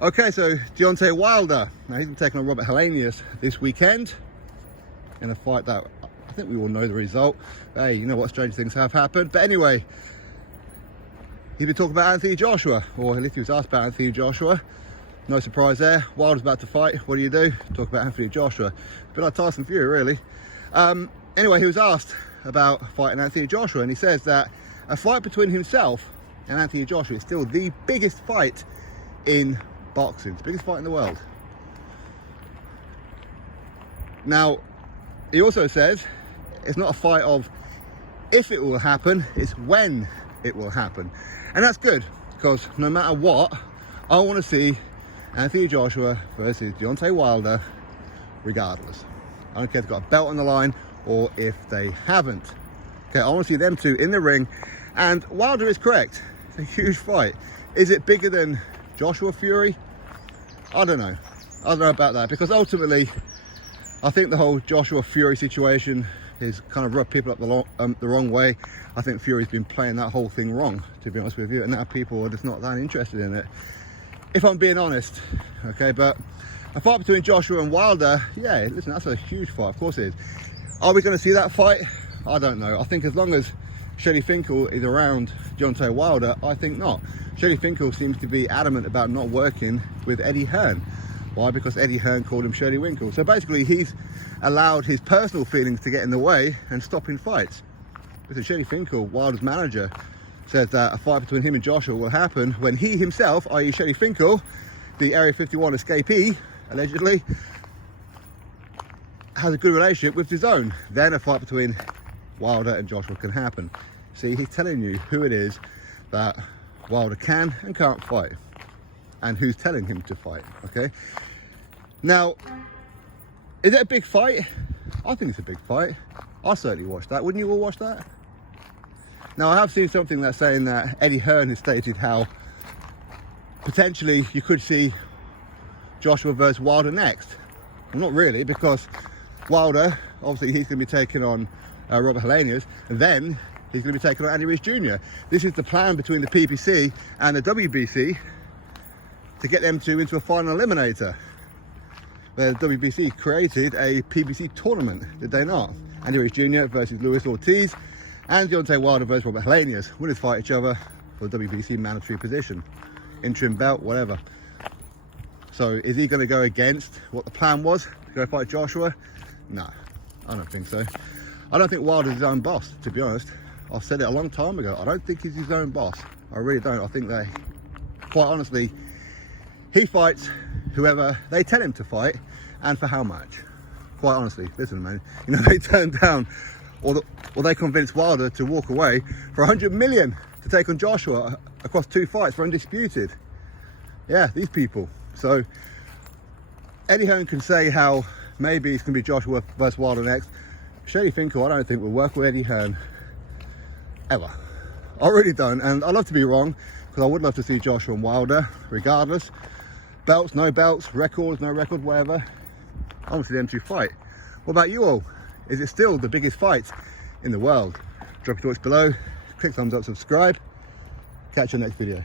Okay, so Deontay Wilder. Now he's been taking on Robert Helenius this weekend in a fight that I think we all know the result. Hey, you know what, strange things have happened. But anyway, he's been talking about Anthony Joshua, or at least he was asked about Anthony Joshua. No surprise there. Wilder's about to fight. What do? Talk about Anthony Joshua. A bit like Tyson Fury, really. Anyway, he was asked about fighting Anthony Joshua, and he says that a fight between himself and Anthony Joshua is still the biggest fight in boxing. It's the biggest fight in the world. Now, he also says it's not a fight of if it will happen, it's when it will happen. And that's good, because no matter what, I want to see Anthony Joshua versus Deontay Wilder regardless. I don't care if they've got a belt on the line or if they haven't. Okay, I want to see them two in the ring. And Wilder is correct. It's a huge fight. Is it bigger than Joshua Fury? I don't know. I don't know about that, because ultimately I think the whole Joshua Fury situation is kind of rubbed people up the wrong way. I think Fury's been playing that whole thing wrong, to be honest with you, and now people are just not that interested in it, if I'm being honest. Okay, but a fight between Joshua and Wilder, yeah, listen, that's a huge fight. Of course it is. Are we going to see that fight? I don't know. I think as long as Shelley Finkel is around Deontay Wilder, I think not. Shelley Finkel seems to be adamant about not working with Eddie Hearn. Why? Because Eddie Hearn called him Shelley Winkle. So basically he's allowed his personal feelings to get in the way and stopping fights. Listen, Shelley Finkel, Wilder's manager, says that a fight between him and Joshua will happen when he himself, i.e. Shelley Finkel, the Area 51 escapee, allegedly, has a good relationship with DAZN. Then a fight between Wilder and Joshua can happen. See, he's telling you who it is that Wilder can and can't fight, and who's telling him to fight, okay? Now, is it a big fight? I think it's a big fight. I'll certainly watch that. Wouldn't you all watch that? Now, I have seen something that's saying that Eddie Hearn has stated how potentially you could see Joshua versus Wilder next. Well, not really, because Wilder, obviously he's going to be taking on Robert Helenius, and then he's going to be taking on Andy Ruiz Jr. This is the plan between the PBC and the WBC to get them two into a final eliminator. The WBC created a PBC tournament, did they not? Andy Ruiz Jr. versus Luis Ortiz, and Deontay Wilder versus Robert Helenius. Winners fight each other for the WBC mandatory position, interim belt, whatever. So is he going to go against what the plan was to go fight Joshua? No, I don't think so. I don't think Wilder's his own boss, to be honest. I said it a long time ago. I don't think he's his own boss. I really don't. I think that, quite honestly, he fights whoever they tell him to fight, and for how much. Quite honestly, listen, man. You know, they turned down, or they convinced Wilder to walk away for 100 million to take on Joshua across 2 fights for undisputed. Yeah, these people. So Eddie Hearn can say how maybe it's going to be Joshua versus Wilder next. Shelley Finkel, I don't think will work with Eddie Hearn ever. I really don't, and I'd love to be wrong, because I would love to see Joshua and Wilder regardless. Belts, no belts, records, no record, whatever. I want to see them two fight. What about you all? Is it still the biggest fight in the world? Drop your thoughts below, click thumbs up, subscribe. Catch you next video.